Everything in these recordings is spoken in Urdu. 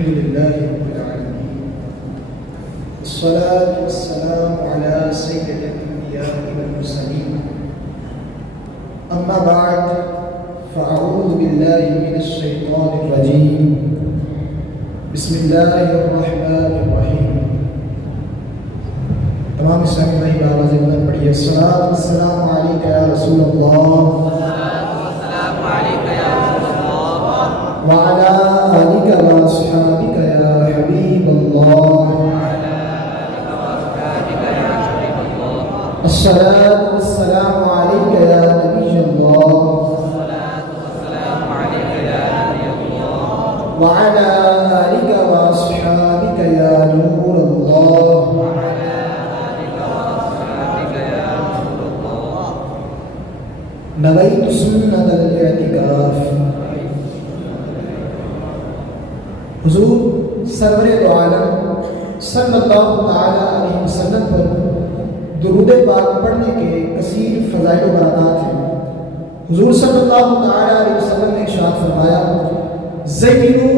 الحمد لله رب العالمين والصلاة والسلام على سيد الأنبياء والمرسلين أما بعد فأعوذ بالله من الشيطان الرجيم بسم الله الرحمن الرحيم. تمام اسلامی بھائی آواز بلند پڑھیے. الصلاۃ والسلام علیک یا رسول اللہ وعلى آلك وأصحابك يا حبيب الله. الصلاة والسلام عليك يا نبي الله وعلى آلك وأصحابك يا نور الله. نويت سنة الاعتكاف. حضور سرور دو عالم صلی اللہ تعالی علیہ وسلم پر درود پاک پڑھنے کے کثیر فضائل و برکات ہیں. حضور صلی اللہ تعالی علیہ وسلم نے ارشاد فرمایا زینوا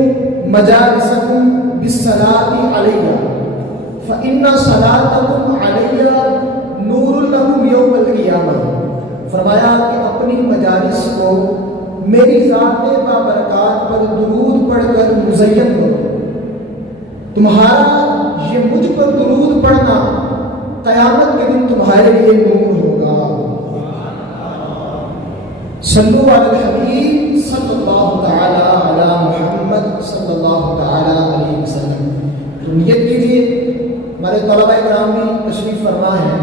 مجالسکم بالصلاۃ علی فإن صلاتکم علی نور لکم یوم القیامہ. فرمایا کہ اپنی مجالس کو میری ذات بابرکات پر درود پڑھ کر مزین کرو. تمہارا یہ مجھ پر درود پڑھنا قیامت کے دن تمہارے لیے نور ہوگا. صلو علی الحبیب صلی اللہ تعالی علی محمد صلی اللہ تعالی علیہ وسلم. تو نیت کیجیے. ہمارے طلباء کرام بھی تشریف فرما ہے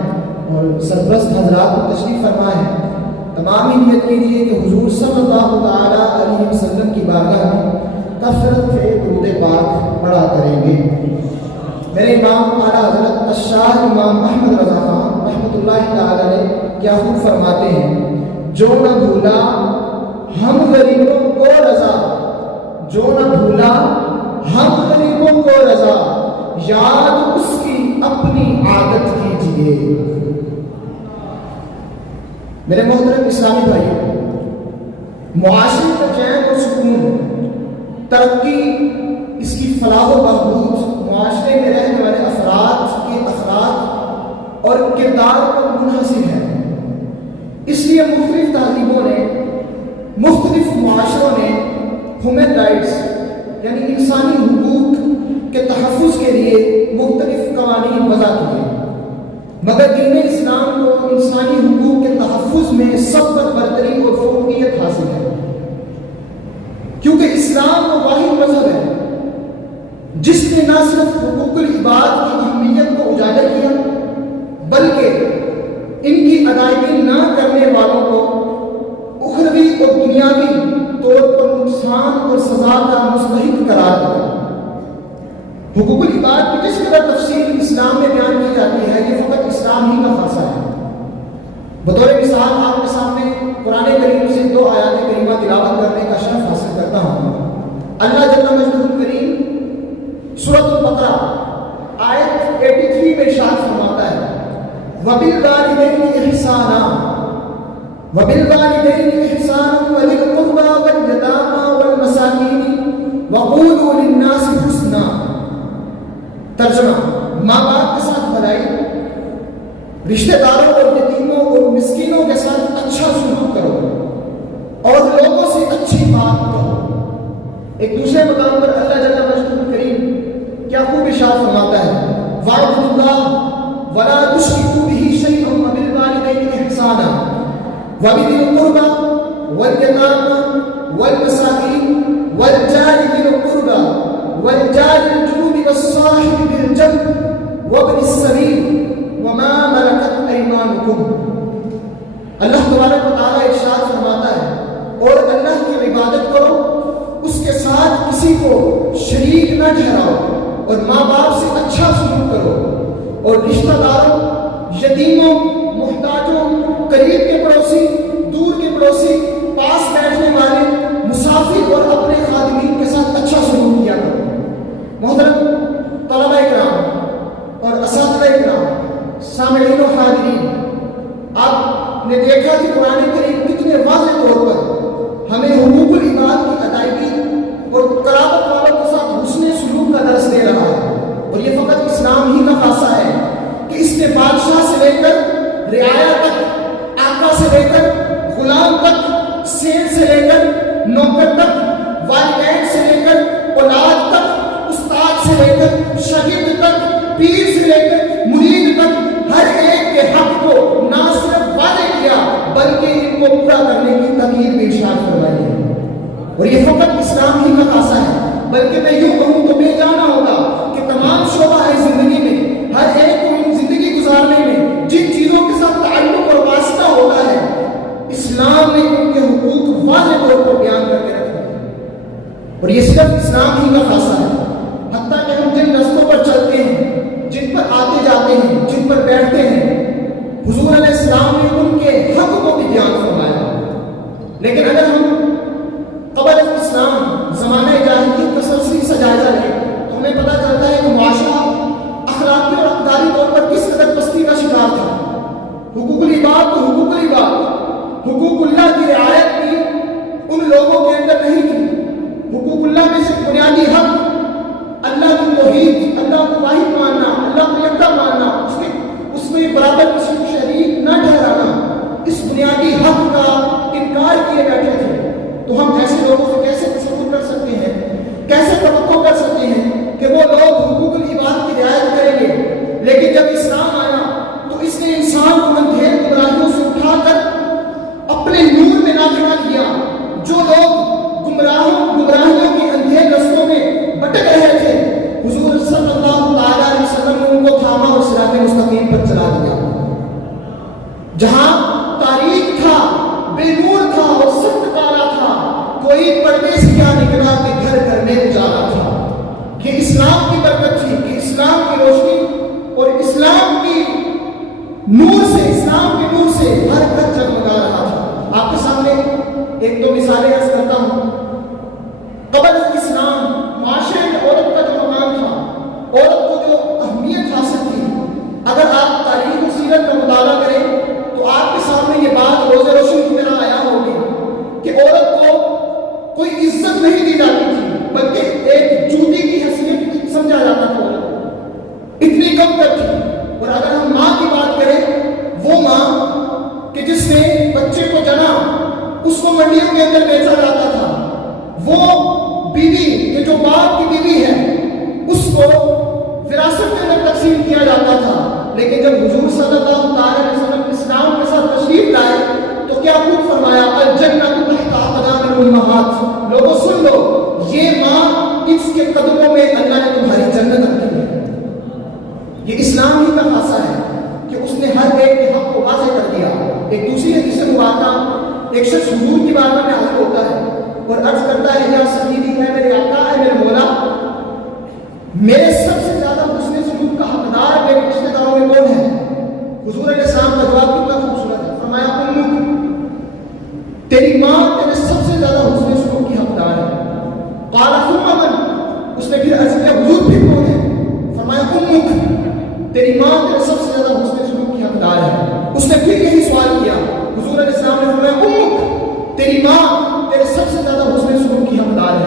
اور سرپرست حضرات بھی تشریف فرما ہے. تمام ہی نیت کیجیے کہ حضور صلی اللہ تعالی علیہ وسلم کی بارگاہ میں کثرت سے درود پاک پڑھا کریں گے. میرے امام اعلیٰ حضرت الشاہ امام احمد رضا خان رحمۃ اللہ تعالی علیہ کیا خوب فرماتے ہیں جو نہ بھولا ہم غریبوں کو رضا، جو نہ بھولا ہم غریبوں کو رضا، یاد اس کی اپنی عادت کیجیے. میرے محترم اسلامی بھائیوں، معاشرے کا چین اور سکون، ترقی، اس کی فلاح و بہبود معاشرے میں رہنے والے افراد کے اخلاق اور کردار پر منحصر ہے. اس لیے مختلف تہذیبوں نے، مختلف معاشروں نے ہیومن رائٹس یعنی انسانی حقوق کے تحفظ کے لیے مختلف قوانین وضع کیے، مگر دین اسلام کو انسانی حقوق کے تحفظ میں سب پر برتری اور فوقیت حاصل ہے، کیونکہ اسلام وہ واحد مذہب ہے جس نے نہ صرف حقوق العباد کی اہمیت کو اجاگر کیا بلکہ ان کی ادائیگی نہ کرنے والوں کو اخروی اور دنیاوی طور پر نقصان اور سزا کا مستحق قرار دیا. حقوق العباد کی جس قدر تفصیل اسلام میں بیان کی جاتی ہے یہ فقط اسلام ہی کا خاصہ ہے. بطور مثال آپ کے سامنے قرآن کریم سے 2 آیات کریمہ تلاوت کرنے کا شرف حاصل کرتا ہوں. اللہ جل مجدہ الکریم سورۃ البقرہ آیت 83 میں ارشاد فرماتا ہے وَبِالْوَالِدَيْنِ إِحْسَانًا وَبِالْوَالِدَيْنِ إِحْسَانًا وَذِي الْقُرْبَى وَالْيَتَامَى وَالْمَسَاكِينِ وَقُولُوا لِلنَّاسِ حُسْنًا. ترجمہ: ماں باپ کے ساتھ بھلائی، رشتہ داروں اور یتیموں اور مسکینوں کے ساتھ اچھا سلوک کرو اور لوگوں سے اچھی بات کہو. ایک دوسرے مقام پر اللہ جل مجدہ الکریم کیا خوب ارشاد فرماتا ہے وَاعْبُدُوا اللَّهَ وَلَا تُشْرِكُوا بِهِ شَيْئًا وَبِالْوَالِدَيْنِ إِحْسَانًا وَبِذِي الْقُرْبَى وَالْيَتَامَى وَالْمَسَاكِينِ وَالْجَارِ ذِي الْقُرْبَى وَالْجَارِ الْجُنُبِ وَالصَّاحِبِ بِالْجَنبِ وَابْنِ السَّبِيلِ وَمَا مَلَكَتْ أَيْمَانُكُمْ. اللہ تبارک و تعالیٰ ارشاد فرماتا ہے اور اللہ کی عبادت کرو، اس کے ساتھ کسی کو شریک نہ ٹھہراؤ اور ماں باپ سے اچھا سلوک کرو اور رشتہ داروں، یتیموں، محتاجوں، قریب کے پڑوسی، دور کے پڑوسی، پاس بیٹھنے والے، مسافر اور اپنے خادمین کے ساتھ اچھا سلوک کیا کرو. محترم طلباء کرام اور اساتذہ کرام، سامعین و حاضرین، آپ نے دیکھا کہ قرآن کریم کتنے واضح طور پر ہمیں حقوق العباد کی ادائیگی اور قرابت والوں کے ساتھ حسن سلوک اور یہ فقط اسلام ہی کا خاصہ ہے، بلکہ میں یوں کہوں تو بے جانا ہوگا کہ تمام شعبہ ہے زندگی میں، ہر ایک کو زندگی گزارنے میں جن چیزوں کے ساتھ تعلق اور واسطہ ہوتا ہے، اسلام نے ان کے حقوق واضح طور پر بیان کر کے رکھے ہیں، اور یہ صرف اسلام ہی کا خاصہ ہے۔ حتیٰ کہ ہم جن رستوں پر چلتے ہیں، جن پر آتے جاتے ہیں، جن پر بیٹھتے ہیں، حضور علیہ السلام نے ان کے حق کو بھی بیان فرمایا۔ لیکن اگر ہم قبل اسلام زمانہ جاہلیت کا سلسلے سے جائزہ لیں تو ہمیں پتہ چلتا ہے کہ معاشرہ اخلاقی اور اقداری طور پر کس قدر پستی کا شکار تھا۔ حقوق العباد تو حقوق العباد، حقوق اللہ کی رعایت بھی ان لوگوں کے اندر نہیں تھی۔ حقوق اللہ میں سے بنیادی حق اللہ کی توحید، اللہ کو واحد ماننا، اللہ کو یکتا ماننا، اس میں برابر کسی کو شریک نہ ٹھہرانا، اس بنیادی حق کا انکار کیے بیٹھے تھے۔ تو ہم ایسے لوگوں سے کیسے تصور کر سکتے ہیں، کیسے توقع کر سکتے ہیں کہ وہ لوگ حقوق العباد کی رعایت کریں گے؟ لیکن جب اسلام آیا تو اس نے انسان کو اندھیر گمراہیوں سے اٹھا کر اپنے نور میں داخل کیا۔ جو لوگ گمراہیوں کے اندھیر رستوں میں بھٹک رہے تھے، حضور صلی اللہ علیہ وسلم نے ان کو تھاما اور صراط مستقیم پر چلا دیا۔ جہاں تاریک تھا، بے نور تھا اور سخت کالا تھا، کوئی پردے سے کیا نکلا کہ گھر گھر میں اجالا تھا۔ یہ اسلام کی برکت تھی کہ اسلام کی روشنی اور اسلام کی نور سے، اسلام کے نور سے ہر گھر جگمگا رہا تھا۔ آپ کے سامنے ایک دو مثالیں عرض کرتا ہوں۔ قبل اسلام معاشرے میں عورت کا جو مقام تھا، عورت کو جو اہمیت حاصل تھی، اگر آپ تاریخ و سیرت کا مطالعہ کریں تو آپ کے سامنے یہ بات روز روشن کی طرح آیا ہوگی کہ عورت کو کوئی عزت نہیں دی جاتی تھی، بلکہ ایک جوتی کی حیثیت سمجھا جاتا تھا۔ اتنی کم تر تھی۔ اور اگر ہم ماں کی بات کریں، وہ ماں کہ جس نے بچے کو جنا، اس کو منڈیوں کے اندر بیچا جاتا تھا، وہ بیوی کہ جو باپ کی بیوی ہے، اس کو وراثت کے اندر تقسیم کیا جاتا تھا۔ لیکن جب حضور صلی اللہ علیہ وسلم اسلام کے ساتھ تشریف لائے تو کیا خوب فرمایا، الجنۃ تحت اقدام الامہات، لوگوں سن لو، یہ ماں، اس کے قدموں میں اللہ نے تمہاری جنت رکھی ہے۔ یہ اسلام ہی کا خاصہ ہے کہ اس نے ہر ایک کے حق کو واضح کر دیا۔ ایک دوسری حدیث مبارکہ ایک شخص حضور کی بارگاہ میں حاضر ہوتا ہے اور عرض کرتا ہے، یا سیدی، ہے میرے آقا، ہے میرے مولا، میرے سب سے زیادہ حسن سلوک کا حقدار میرے رشتے داروں میں کون ہے؟ حضور علیہ السلام کا جواب کتنا خوبصورت ہے، فرمایا، امک، تیری ماں تیرے سب سے زیادہ حسن سلوک کی حقدار ہے۔ قال ثم من، اس نے پھر عرض کیا، حضور پھر کون ہے؟ فرمایا، امک، تیری ماں تیرے سب سے زیادہ حسن سلوک کی حقدار ہے۔ اس نے پھر یہی سوال کیا، حضور علیہ السلام نے فرمایا، امک، تیری ماں تیرے سب سے زیادہ حسن سلوک کی حقدار ہے۔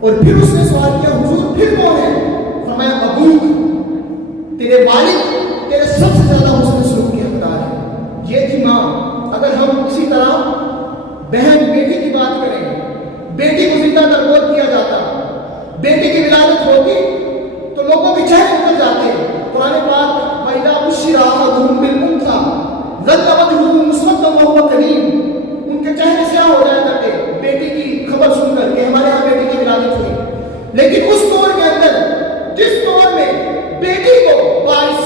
اور پھر اس نے سوال کیا، حضور پھر کون ہے؟ فرمایا، ابوک، تیرے والد تیرے سب سے زیادہ حسن سلوک کی حقدار ہے۔ یہ تھی ماں۔ اگر ہم اسی طرح بہن بیٹی کی بات کریں، بیٹی کو زندہ تربیت کیا جاتا، بیٹی کی ولادت ہوتی تو لوگوں کے چہرے اتر جاتے۔ قرآن پاک وَإِذَا بُشِّرَ أَحَدُهُم بِالْأُنثَىٰ ظَلَّ وَجْهُهُ مُسْوَدًّا وَهُوَ كَظِيمٌ، ان کے چہرے سیاہ ہو جایا کرتے بیٹی کی خبر سن کر کہ ہمارے یہاں بیٹی کی ولادت ہوئی۔ لیکن اس دور کے اندر، جس دور میں بیٹی کو باعث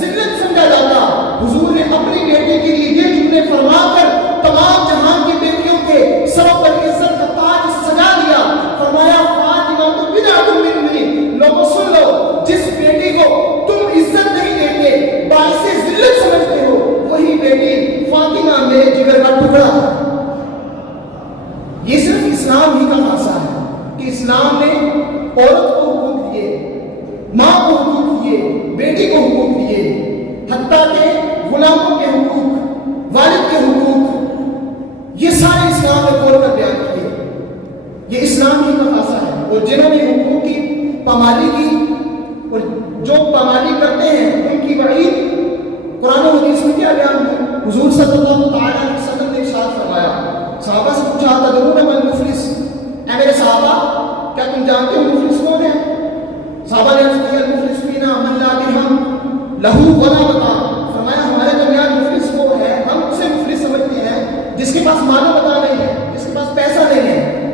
ذلت سمجھا جاتا، حضور نے اپنی بیٹی کے لیے یہ جملے فرما کر تمام جہان کی بیٹیوں کے سروں پر عزت کا تاج سجا دیا۔ فرمایا، فاطمہ تو بضعۃ منی، لوگوں سن لو، جس بیٹی کو تم عزت نہیں دیتے، باعث ذلت سمجھتے ہو، وہی بیٹی فاطمہ میرے جگر کا ٹکڑا۔ یہ صرف اسلام ہی کا خاصہ ہے کہ اسلام نے عورت کو حقوق دیے، ماں کو حقوق دیے، بیٹی کو حقوق دیے، حتیٰ کہ غلاموں کے حقوق، والد کے حقوق، یہ سارے اسلام نے کھول کر بیان کیے۔ یہ اسلام ہی کا خاصہ ہے۔ اور جنہوں نے حقوق کی پامالی کی اور جو پامالی کرتے ہیں، ان کی وعید قرآن و حدیث میں کیا بیان ہے؟ حضور صلی اللہ علیہ وسلم نے ارشاد فرمایا، صحابہ سے پوچھا، تدرون من مفلس، اے میرے صحابہ، کیا تم جانتے ہو مفلس کون ہے؟ صحابہ نے عرض کیا، المفلس فینا من لا درہم لہو ولا متاع، فرمایا ہمارے درمیان مفلس وہ ہے، ہم اسے مفلس سمجھتے ہیں جس کے پاس مال و متاع نہیں ہے، جس کے پاس پیسہ نہیں ہے،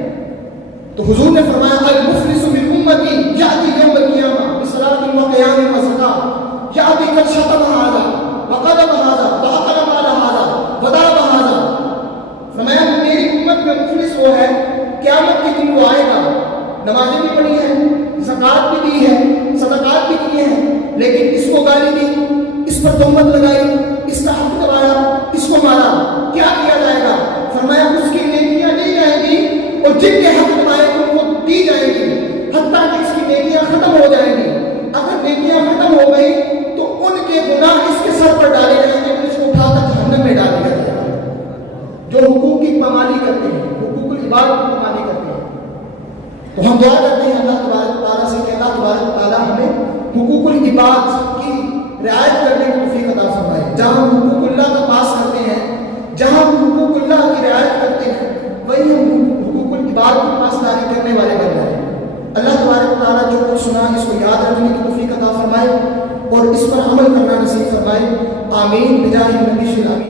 پڑھی ہے, زکات بھی دی ہے, صدقات بھی کیے ہیں, لیکن اس کو گالی دی, اس پر تہمت لگائی, اس کا حق دبایا, اس کو مارا, کیا کیا جائے گا؟ فرمایا اس کی نیکیاں دی جائیں گی اور جن کے حق دبائے ان کو دی جائیں گی, حتیٰ کہ اس کی نیکیاں ختم ہو جائیں گی. اگر نیکیاں ختم ہو گئی تو ان کے گناہ اس کے سر پر ڈالے جائیں گے, اس کو اٹھا کر جہنم میں ڈال دیا جائے گا. جو حقوق کی پامالی کرتے ہیں, حقوق العباد کی پامالی کرتے ہیں, تو ہم دعا کرتے ہیں اللہ تبارک تعالیٰ سے کہ اللہ تبارک تعالیٰ ہمیں حقوق العباد کی رعایت کرنے کی توفیق عطا فرمائے. جہاں ہم حقوق اللہ کا پاس کرتے ہیں, جہاں ہم حقوق اللہ کی رعایت کرتے ہیں, وہی ہم حقوق العباد کی پاسداری کرنے والے بن جائیں. اللہ تبارک تعالیٰ جو کچھ سنا اس کو یاد رکھنے کی توفیق عطا فرمائے اور اس پر عمل کرنا نصیب فرمائے. آمین بجاہ النبی صلی اللہ علیہ وسلم.